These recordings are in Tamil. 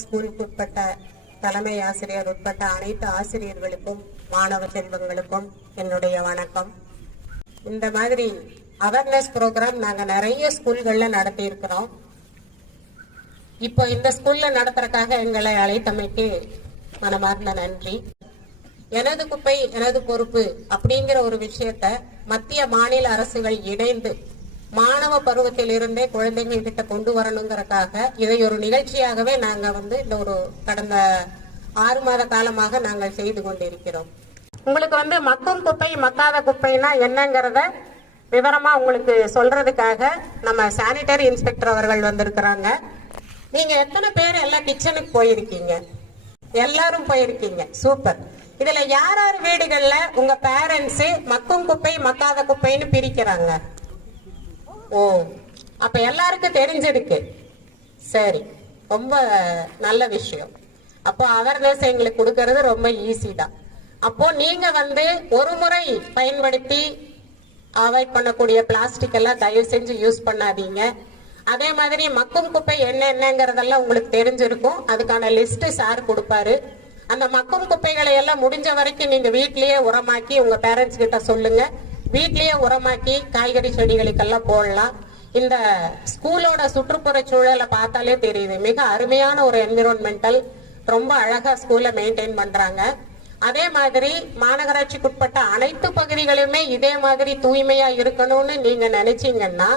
ஸ்கூலுக்கு உட்பட்ட தலைமை ஆசிரியர் உட்பட்ட அனைத்து ஆசிரியர்களுக்கும் மாணவ செல்வங்களுக்கும் என்னுடைய வணக்கம். இந்த மாதிரி அவேர்னஸ் ப்ரோக்ராம் நாங்கள் நிறைய ஸ்கூல்களில் நடத்தி இருக்கிறோம். இப்போ இந்த ஸ்கூல்ல நடத்துறதுக்காக எங்களை அழைத்தமைக்கு மனமார்ந்த நன்றி. எனது குப்பை எனது பொறுப்பு அப்படிங்கிற ஒரு விஷயத்த மத்திய மாநில அரசுகள் இணைந்து மாணவ பருவத்தில் இருந்தே குழந்தைகள் கிட்ட கொண்டு வரணுங்கிறதுக்காக இதை ஒரு நிகழ்ச்சியாகவே நாங்க இந்த ஒரு கடந்த 6 மாத காலமாக நாங்கள் செய்து கொண்டிருக்கிறோம். உங்களுக்கு மக்கும் குப்பை மக்காத குப்பைனா என்னங்கிறத விவரமா உங்களுக்கு சொல்றதுக்காக நம்ம சானிட்டரி இன்ஸ்பெக்டர் அவர்கள் வந்திருக்கிறாங்க. நீங்க எத்தனை பேர் எல்லாம் கிச்சனுக்கு போயிருக்கீங்க? எல்லாரும் போயிருக்கீங்க. சூப்பர். இதுல யார் யார் வீடுகள்ல உங்க பேரண்ட்ஸ் மக்கும் குப்பை மக்காத குப்பைன்னு பிரிக்கிறாங்க? ஓ, அப்ப எல்லாருக்கும் தெரிஞ்சிருக்கு. சரி, ரொம்ப நல்ல விஷயம். அப்போ அவேர்னஸ் எங்களுக்கு கொடுக்கறது ரொம்ப ஈஸி தான். அப்போ நீங்க ஒரு முறை பயன்படுத்தி அவாய்ட் பண்ணக்கூடிய பிளாஸ்டிக் எல்லாம் தயவு செஞ்சு யூஸ் பண்ணாதீங்க. அதே மாதிரி மக்கும் குப்பை என்னங்கிறதெல்லாம் உங்களுக்கு தெரிஞ்சிருக்கும். அதுக்கான லிஸ்ட் சார் கொடுப்பாரு. அந்த மக்கும் குப்பைகளை எல்லாம் முடிஞ்ச வரைக்கும் நீங்க வீட்லயே உரமாக்கி உங்க பேரண்ட்ஸ் கிட்ட சொல்லுங்க. வீட்லயே உரமாக்கி காய்கறி செடிகளுக்கெல்லாம் போடலாம். இந்த ஸ்கூலோட சுற்றுப்புற சூழலை பார்த்தாலே தெரியுது, மிக அருமையான ஒரு என்விரான்மெண்டல், ரொம்ப அழகா ஸ்கூல்ல மெயின்டைன் பண்றாங்க. அதே மாதிரி மாநகராட்சிக்குட்பட்ட அனைத்து பகுதிகளுமே இதே மாதிரி தூய்மையா இருக்கணும்னு நீங்க நினைச்சீங்கன்னா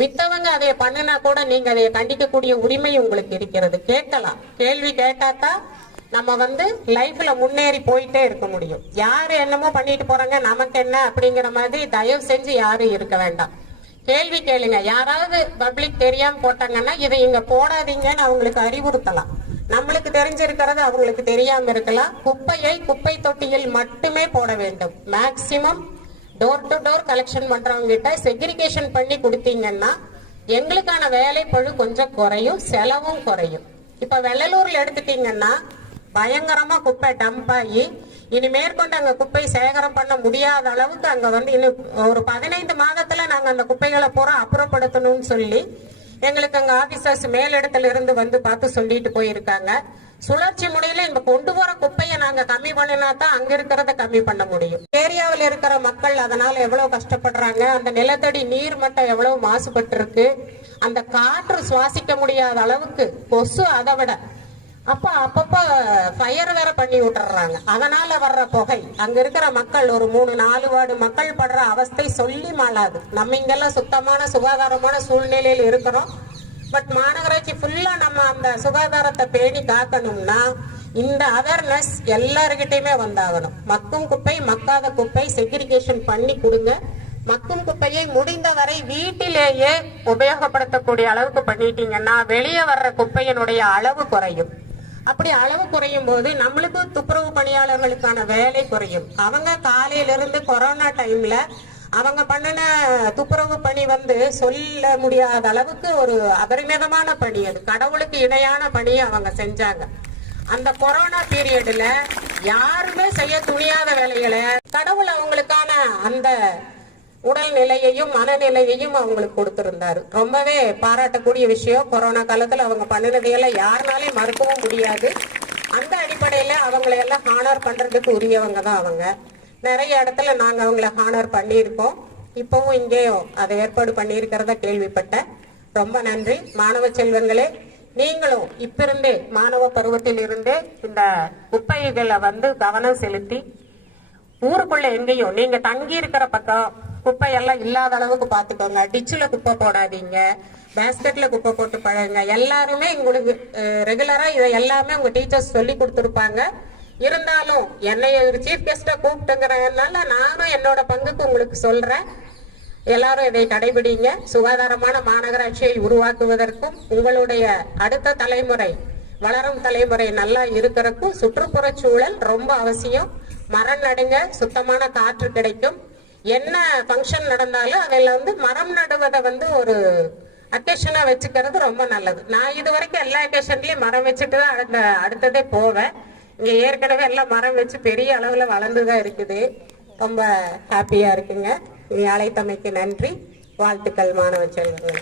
மித்தவங்க அதை பண்ணினா கூட நீங்க அதை கண்டிக்கக்கூடிய உரிமை உங்களுக்கு இருக்கிறது. கேட்கலாம். கேள்வி கேட்டாதான் நம்ம லைஃப்ல முன்னேறி போயிட்டே இருக்க முடியும். யாரு என்னமோ பண்ணிட்டு போறாங்க, நமக்கு என்ன அப்படிங்கிற மாதிரி தயவு செஞ்சு யாரும் இருக்க வேண்டாம். கேள்வி கேளுங்க. யாராவது பப்ளிக் தெரியாம போட்டாங்கன்னா இதை இங்க போடாதீங்கன்னு அவங்களுக்கு அறிவுறுத்தலாம். நம்மளுக்கு தெரிஞ்சிருக்கிறது அவங்களுக்கு தெரியாம இருக்கலாம். குப்பையை குப்பை தொட்டியில் மட்டுமே போட வேண்டும். Maximum door to door collection பண்றவங்க கிட்ட செக்ரிகேஷன் பண்ணி கொடுத்தீங்கன்னா எங்களுக்கான வேலை பழு கொஞ்சம் குறையும், செலவும் குறையும். இப்ப வெள்ளலூர்ல எடுத்துட்டீங்கன்னா பயங்கரமா குப்பை டம்ப் ஆகி இனி மேற்கொண்டு அங்க குப்பை சேகரம் பண்ண முடியாத அளவுக்கு அங்க இன்னும் ஒரு 15 மாதத்துல நாங்க அந்த குப்பைகளை பூரா அப்புறப்படுத்தணும்னு சொல்லி எங்களுக்கு அங்க ஆபீசர்ஸ் மேலிடத்துல இருந்து பார்த்து சொல்லிட்டு போயிருக்காங்க. சுழற்சி முறையில இந்த கொண்டு போற குப்பையை நாங்க கம்மி பண்ணினா தான் அங்க இருக்கிறத கம்மி பண்ண முடியும். ஏரியாவில் இருக்கிற மக்கள் அதனால எவ்வளவு கஷ்டப்படுறாங்க. அந்த நிலத்தடி நீர் மட்டம் எவ்வளவு மாசுபட்டு இருக்கு. அந்த காற்று சுவாசிக்க முடியாத அளவுக்கு கொசு அதை விட. அப்பப்ப ஃபயர் வேற பண்ணி விட்டுறாங்க. அதனால வர்ற புகை அங்க இருக்கிற மக்கள் ஒரு 3-4 வார்டு மக்கள் படுற அவஸ்தை சொல்லி மாளாது. நம்ம இங்கெல்லாம் சுத்தமான சுகாதாரமான சூழ்நிலையில் இருக்கிறோம். பட் மாநகராட்சி ஃபுல்லா நம்ம அந்த சுகாதாரத்தை பேணி காக்கணும்னா இந்த அவேர்னஸ் எல்லாருக்கிட்டையுமே வந்தாகணும். மக்கும் குப்பை மக்காத குப்பை செக்ரிகேஷன் பண்ணி கொடுங்க. மக்கும் குப்பையை முடிந்தவரை வீட்டிலேயே உபயோகப்படுத்தக்கூடிய அளவுக்கு பண்ணிட்டீங்கன்னா வெளியே வர்ற குப்பையினுடைய அளவு குறையும். அப்படி அளவு குறையும் போது நம்மளுக்கு துப்புரவு பணியாளர்களுக்கான வேலை குறையும். அவங்க காலையிலிருந்து கொரோனா டைம்ல அவங்க பண்ணின துப்புரவு பணி சொல்ல முடியாத அளவுக்கு ஒரு அபரிமிதமான பணி. அது கடவுளுக்கு இணையான பணியை அவங்க செஞ்சாங்க. அந்த கொரோனா பீரியட்ல யாருமே செய்ய துணியாத வேலைகளை கடவுள் அவங்களுக்கான அந்த உடல்நிலையையும் மனநிலையையும் அவங்களுக்கு கொடுத்திருந்தாரு. ரொம்பவே பாராட்டக்கூடிய விஷயம். கொரோனா காலத்துல அவங்க பண்ணினதையெல்லாம் யாருனாலையும் மறுக்கவும் முடியாது. அந்த அடிப்படையில அவங்களையெல்லாம் ஹானர் பண்றதுக்கு உரியவங்க தான் அவங்க. நிறைய இடத்துல நாங்க அவங்கள ஹானர் பண்ணியிருக்கோம். இப்பவும் இங்கேயும் அதை ஏற்பாடு பண்ணியிருக்கிறத கேள்விப்பட்டேன். ரொம்ப நன்றி. மாணவ செல்வங்களே, நீங்களும் இப்ப இருந்தே மாணவ பருவத்தில் இருந்தே இந்த குப்பைகளை கவனம் செலுத்தி ஊருக்குள்ள எங்கேயும் நீங்க தங்கி இருக்கிற பக்கம் குப்பையெல்லாம் இல்லாத அளவுக்கு பாத்துக்கோங்க. டிச்சுல குப்பை போடாதீங்க, பேஸ்கெட்ல குப்பை போட்டு பழகுங்க. எல்லாருமே உங்களுக்கு ரெகுலரா இதை எல்லாமே உங்க டீச்சர்ஸ் சொல்லி கொடுத்துருப்பாங்க. இருந்தாலும் என்னை ஒரு சீஃப் கெஸ்டா கூப்பிட்டுங்கிறதுனால நானும் என்னோட பங்குக்கு உங்களுக்கு சொல்றேன். எல்லாரும் இதை கடைபிடிங்க. சுகாதாரமான மாநகராட்சியை உருவாக்குவதற்கும் உங்களுடைய அடுத்த தலைமுறை வளரும் தலைமுறை நல்லா இருக்கிறதுக்கும் சுற்றுப்புற சூழல் ரொம்ப அவசியம். மரம் நடுங்க, சுத்தமான காற்று கிடைக்கும். என்ன ஃபங்க்ஷன் நடந்தாலும் அதில் மரம் நடுவதை ஒரு அக்கேஷனா வச்சுக்கிறது ரொம்ப நல்லது. நான் இது வரைக்கும் எல்லா அக்கேஷன்லயும் மரம் வச்சுட்டு தான் அடுத்ததே போவேன். இங்க ஏற்கனவே எல்லாம் மரம் வச்சு பெரிய அளவுல வளர்ந்துதான் இருக்குது. ரொம்ப ஹாப்பியா இருக்குங்க. அழைத்தமைக்கு நன்றி. வாழ்த்துக்கள் மாணவ செல்வங்கள்.